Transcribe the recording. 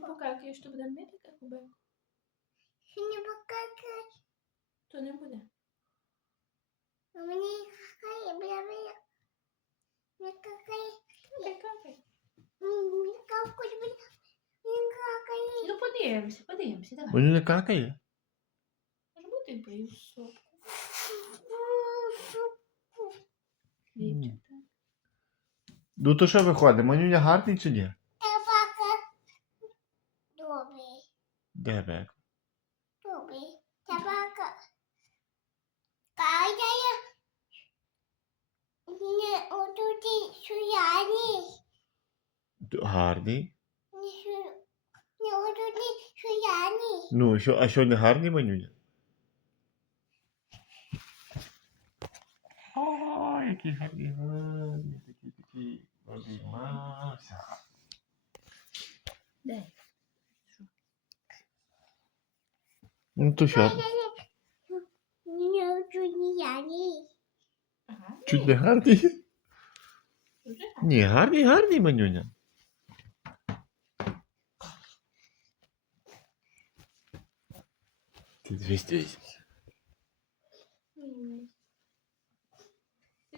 покакаєш, то буде мити кубик? Не покакай. То не буде. Мені какає, бля, бля. Не какає. Не какай. Не какай, бля. Не какає. Ну подивимося, подивимося, давай. Манюня какає? Може бути пив сопку. Так. Ну то що виходить? Манюня гарний чи ні? Собака. Добрий. Дебек. Добрий. Собака. Кайдає. Не отуті шуяні. Гарний. Не шу... Не отуті шуяні. Ну, що, а що не гарний манюня? О, який гарний гарний. Такий такий обіймався. Дай. Ну то що? Чуть не гарний? Ні, гарний, гарний манюня. Ти дивись, дивись.